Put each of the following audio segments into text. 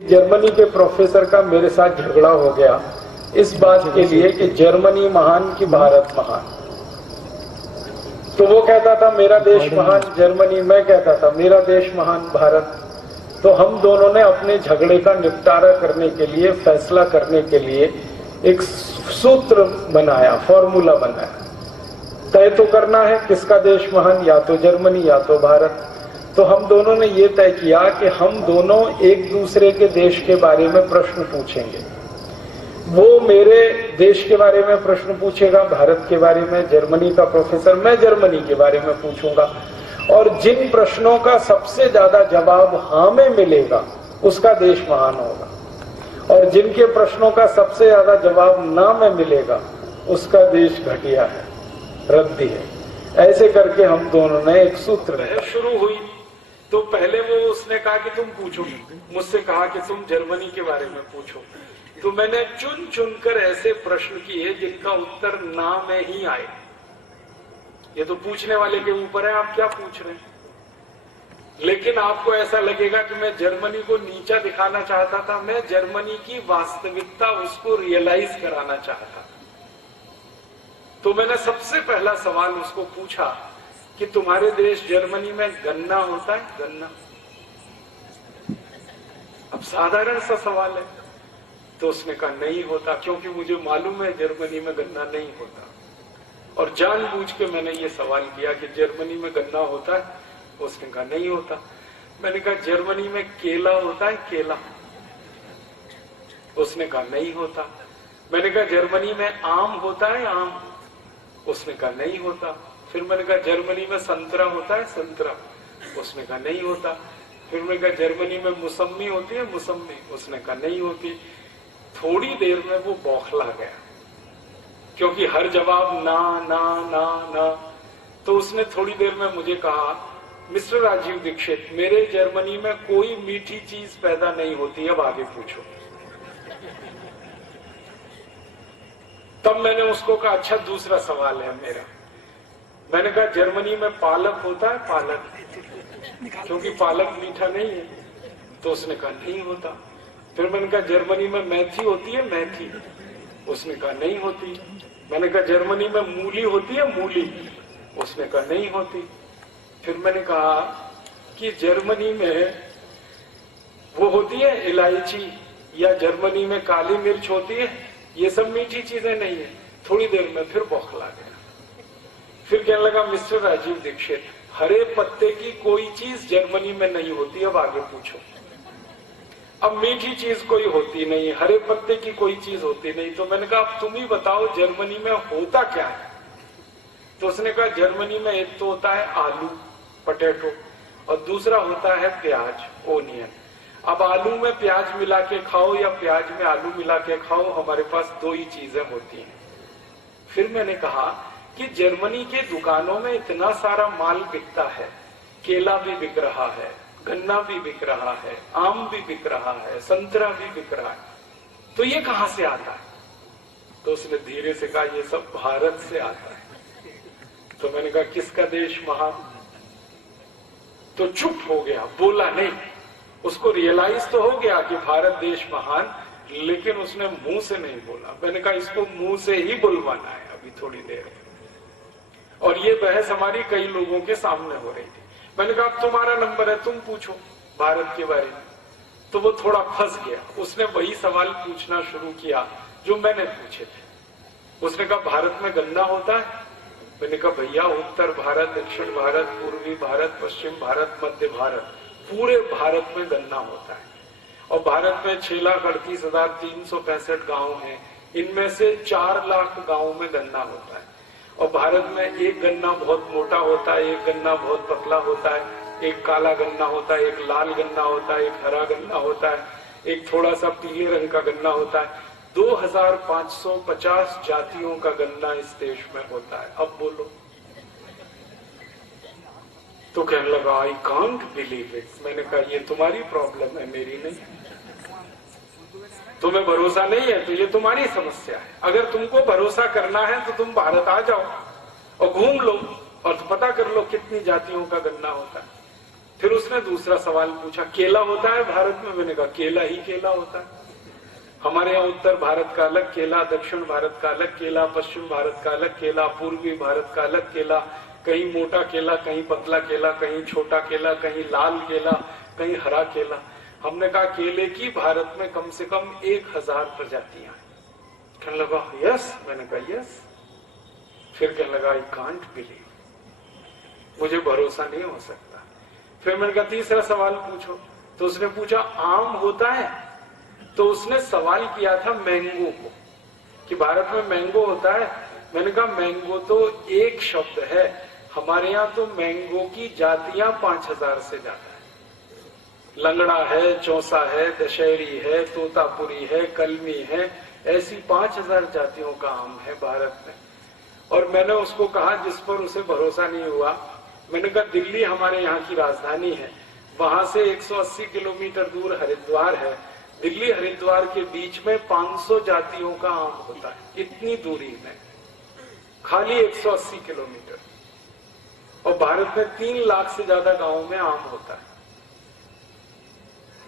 Germany के professor का मेरे साथ झगड़ा हो गया इस बात के लिए कि जर्मनी महान कि भारत महान। तो वो कहता था मेरा देश महान जर्मनी, मैं कहता था मेरा देश महान भारत। तो हम दोनों ने अपने झगड़े का निपटारा करने के लिए, फैसला करने के लिए एक सूत्र बनाया, फॉर्मूला बनाया। तय तो करना है किसका देश महान, या तो जर्मनी या तो भारत। तो हम दोनों ने ये तय किया कि हम दोनों एक दूसरे के देश के बारे में प्रश्न पूछेंगे। वो मेरे देश के बारे में प्रश्न पूछेगा, भारत के बारे में, जर्मनी का प्रोफेसर, मैं जर्मनी के बारे में पूछूंगा। और जिन प्रश्नों का सबसे ज्यादा जवाब हाँ में मिलेगा उसका देश महान होगा, और जिनके प्रश्नों का सबसे ज्यादा जवाब ना में मिलेगा उसका देश घटिया है, रद्दी है। ऐसे करके हम दोनों ने एक सूत्र शुरू हुई। तो पहले वो उसने कहा कि तुम पूछो, मुझसे कहा कि तुम जर्मनी के बारे में पूछो। तो मैंने चुन चुनकर ऐसे प्रश्न किए जिनका उत्तर ना में ही आए। ये तो पूछने वाले के ऊपर है, आप क्या पूछ रहे हैं। लेकिन आपको ऐसा लगेगा कि मैं जर्मनी को नीचा दिखाना चाहता था, मैं जर्मनी की वास्तविकता उसको रियलाइज कराना चाहता। तो मैंने सबसे पहला सवाल उसको पूछा कि तुम्हारे देश जर्मनी में गन्ना होता है, गन्ना? अब साधारण सा सवाल है। तो उसने कहा नहीं होता, क्योंकि मुझे मालूम है जर्मनी में गन्ना नहीं होता। और जानबूझ के मैंने ये सवाल किया कि जर्मनी में गन्ना होता है? उसने कहा नहीं होता। मैंने कहा जर्मनी में केला होता है, केला? उसने कहा नहीं होता। मैंने कहा जर्मनी में आम होता है, आम? उसने कहा नहीं होता। फिर मैंने कहा जर्मनी में संतरा होता है, संतरा? उसने कहा नहीं होता। फिर मैंने कहा जर्मनी में मौसम्मी होती है, मौसम्मी? उसने कहा नहीं होती। थोड़ी देर में वो बौखला गया, क्योंकि हर जवाब ना ना ना ना। तो उसने थोड़ी देर में मुझे कहा, मिस्टर राजीव दीक्षित, मेरे जर्मनी में कोई मीठी चीज पैदा नहीं होती, अब आगे पूछो। तब मैंने उसको कहा अच्छा दूसरा सवाल है मेरा। मैंने कहा जर्मनी में पालक होता है, पालक? क्योंकि पालक मीठा नहीं है। तो उसने कहा नहीं होता। फिर मैंने कहा जर्मनी में मेथी होती है, मेथी? उसने कहा नहीं होती। मैंने कहा जर्मनी में मूली होती है, मूली? उसने कहा नहीं होती। फिर मैंने कहा कि जर्मनी में वो होती है इलायची, या जर्मनी में काली मिर्च होती है? ये सब मीठी चीजें नहीं है। थोड़ी देर में फिर बौखला गया। फिर कहने लगा मिस्टर राजीव दीक्षित, हरे पत्ते की कोई चीज जर्मनी में नहीं होती, अब आगे पूछो। अब मीठी चीज कोई होती नहीं, हरे पत्ते की कोई चीज होती नहीं। तो मैंने कहा अब तुम ही बताओ जर्मनी में होता क्या है। तो उसने कहा जर्मनी में एक तो होता है आलू, पोटैटो, और दूसरा होता है प्याज, ओनियन। अब आलू में प्याज मिला के खाओ या प्याज में आलू मिला के खाओ, हमारे पास दो ही चीजें होती हैं। फिर मैंने कहा कि जर्मनी के दुकानों में इतना सारा माल बिकता है, केला भी बिक रहा है, गन्ना भी बिक रहा है, आम भी बिक रहा है, संतरा भी बिक रहा है, तो ये कहां से आता है? तो उसने धीरे से कहा ये सब भारत से आता है। तो मैंने कहा किसका देश महान? तो चुप हो गया, बोला नहीं। उसको रियलाइज तो हो गया कि भारत देश महान, लेकिन उसने मुंह से नहीं बोला। मैंने कहा इसको मुंह से ही बुलवाना है अभी थोड़ी देर। और ये बहस हमारी कई लोगों के सामने हो रही थी। मैंने कहा अब तुम्हारा नंबर है, तुम पूछो भारत के बारे में। तो वो थोड़ा फंस गया, उसने वही सवाल पूछना शुरू किया जो मैंने पूछे थे। उसने कहा भारत में गन्ना होता है? मैंने कहा भैया उत्तर भारत, दक्षिण भारत, पूर्वी भारत, पश्चिम भारत, मध्य भारत, पूरे भारत में गन्ना होता है। और भारत में 6,38,365 गांव हैं, इनमें से 4 लाख गांवों में गन्ना होता है। और भारत में एक गन्ना बहुत मोटा होता है, एक गन्ना बहुत पतला होता है, एक काला गन्ना होता है, एक लाल गन्ना होता है, एक हरा गन्ना होता है, एक थोड़ा सा पीले रंग का गन्ना होता है। 2550 जातियों का गन्ना इस देश में होता है। अब बोलो। तो कहने लगा आई कांट बिलीव इट। मैंने कहा ये तुम्हारी प्रॉब्लम है, मेरी नहीं। तुम्हें भरोसा नहीं है तो ये तुम्हारी समस्या है। अगर तुमको भरोसा करना है तो तुम भारत आ जाओ और घूम लो और पता कर लो कितनी जातियों का गन्ना होता है। फिर उसने दूसरा सवाल पूछा, केला होता है भारत में? मैंने कहा केला ही केला होता है। हमारे यहाँ उत्तर भारत का अलग केला, दक्षिण भारत का अलग केला, पश्चिम भारत का अलग केला, पूर्वी भारत का अलग केला, कहीं मोटा केला, कहीं पतला केला, कहीं छोटा केला, कहीं लाल केला, कहीं हरा केला। हमने कहा केले की भारत में कम से कम 1000 प्रजातियां हैं। कहने लगा यस। मैंने कहा यस। फिर कहने लगा आई कांट बिलीव, मुझे भरोसा नहीं हो सकता। फिर मैंने कहा तीसरा सवाल पूछो। तो उसने पूछा आम होता है? तो उसने सवाल किया था मैंगो को, कि भारत में मैंगो होता है। मैंने कहा मैंगो तो एक शब्द है, हमारे यहाँ तो मैंगो की जातियां 5000 से ज्यादा है। लंगड़ा है, चौसा है, दशहरी है, तोतापुरी है, कलमी है, ऐसी 5000 जातियों का आम है भारत में। और मैंने उसको कहा, जिस पर उसे भरोसा नहीं हुआ, मैंने कहा दिल्ली हमारे यहाँ की राजधानी है, वहां से 180 किलोमीटर दूर हरिद्वार है। दिल्ली हरिद्वार के बीच में 500 जातियों का आम होता है, इतनी दूरी में, खाली 180 किलोमीटर। और भारत में 3 लाख से ज्यादा गांवों में आम होता है।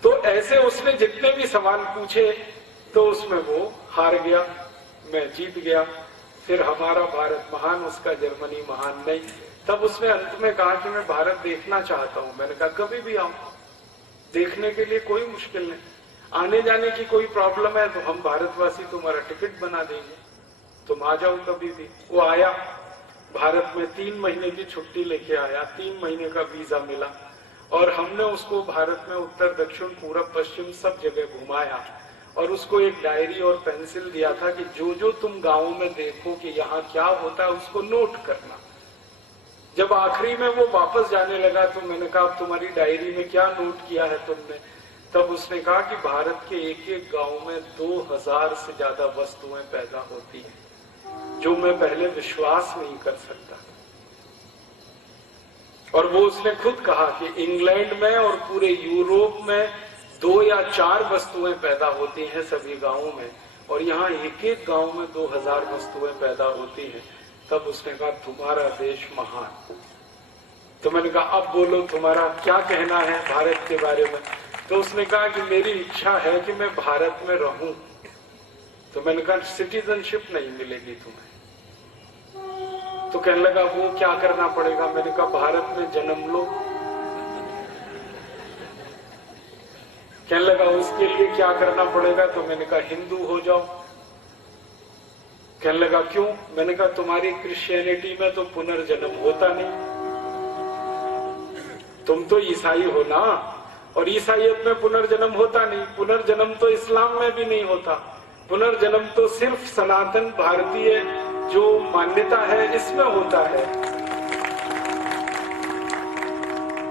तो ऐसे उसने जितने भी सवाल पूछे तो उसमें वो हार गया, मैं जीत गया। फिर हमारा भारत महान, उसका जर्मनी महान नहीं। तब उसने अंत में कहा कि मैं भारत देखना चाहता हूं। मैंने कहा कभी भी आओ, देखने के लिए कोई मुश्किल नहीं। आने जाने की कोई प्रॉब्लम है तो हम भारतवासी तुम्हारा टिकट बना देंगे, तुम आ जाओ कभी भी। वो आया, भारत में 3 महीने की छुट्टी लेके आया, 3 महीने का वीजा मिला और हमने उसको भारत में उत्तर दक्षिण पूरब पश्चिम सब जगह घुमाया और उसको एक डायरी और पेंसिल दिया था कि जो जो तुम गाँव में देखो कि यहाँ क्या होता है उसको नोट करना। जब आखिरी में वो वापस जाने लगा तो मैंने कहा तुम्हारी डायरी में क्या नोट किया है तुमने? तब उसने कहा कि भारत के एक एक गांव में 2000 से ज्यादा वस्तुएं पैदा होती हैं, जो मैं पहले विश्वास नहीं कर सकता। और वो उसने खुद कहा कि इंग्लैंड में और पूरे यूरोप में 2 या 4 वस्तुएं पैदा होती हैं सभी गांवों में, और यहाँ एक एक गांव में 2000 वस्तुएं पैदा होती हैं। तब उसने कहा तुम्हारा देश महान। तो मैंने कहा अब बोलो तुम्हारा क्या कहना है भारत के बारे में? तो उसने कहा कि मेरी इच्छा है कि मैं भारत में रहूं। तो मैंने कहा सिटीजनशिप नहीं मिलेगी तुम्हें। तो कहने लगा वो क्या करना पड़ेगा? मैंने कहा भारत में जन्म लो। कहने लगा उसके लिए क्या करना पड़ेगा? तो मैंने कहा हिंदू हो जाओ। कहने लगा क्यों? मैंने कहा तुम्हारी क्रिश्चियनिटी में तो पुनर्जन्म होता नहीं, तुम तो ईसाई हो ना, और ईसाइयत में पुनर्जन्म होता नहीं। पुनर्जन्म तो इस्लाम में भी नहीं होता। पुनर्जन्म तो सिर्फ सनातन भारतीय जो मान्यता है इसमें होता है।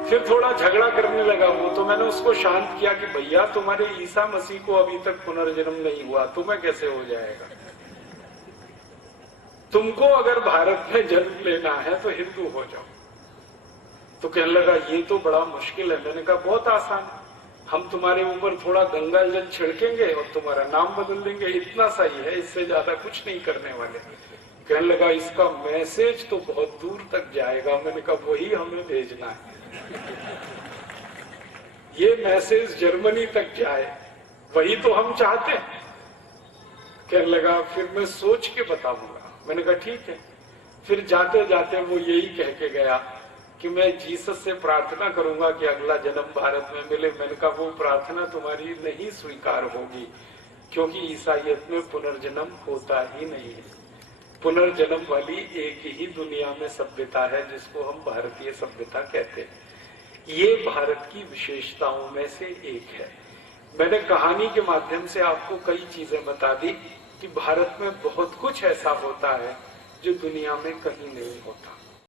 फिर थोड़ा झगड़ा करने लगा वो, तो मैंने उसको शांत किया कि भैया तुम्हारे ईसा मसीह को अभी तक पुनर्जन्म नहीं हुआ, तुम्हें कैसे हो जाएगा? तुमको अगर भारत में जन्म लेना है तो हिंदू हो जाओ। तो कहने लगा ये तो बड़ा मुश्किल है। मैंने कहा बहुत आसान है, हम तुम्हारे ऊपर थोड़ा गंगा जल छिड़केंगे और तुम्हारा नाम बदल देंगे, इतना सही है, इससे ज्यादा कुछ नहीं करने वाले। कहने लगा इसका मैसेज तो बहुत दूर तक जाएगा। मैंने कहा वही हमें भेजना है, ये मैसेज जर्मनी तक जाए, वही तो हम चाहते हैं। कहने लगा फिर मैं सोच के बताऊंगा। मैंने कहा ठीक है। फिर जाते जाते वो यही कह के गया कि मैं जीसस से प्रार्थना करूंगा कि अगला जन्म भारत में मिले। मैंने कहा वो प्रार्थना तुम्हारी नहीं स्वीकार होगी, क्योंकि ईसाइयत में पुनर्जन्म होता ही नहीं है। पुनर्जन्म वाली एक ही दुनिया में सभ्यता है जिसको हम भारतीय सभ्यता कहते हैं। ये भारत की विशेषताओं में से एक है। मैंने कहानी के माध्यम से आपको कई चीजें बता दी कि भारत में बहुत कुछ ऐसा होता है जो दुनिया में कहीं नहीं होता।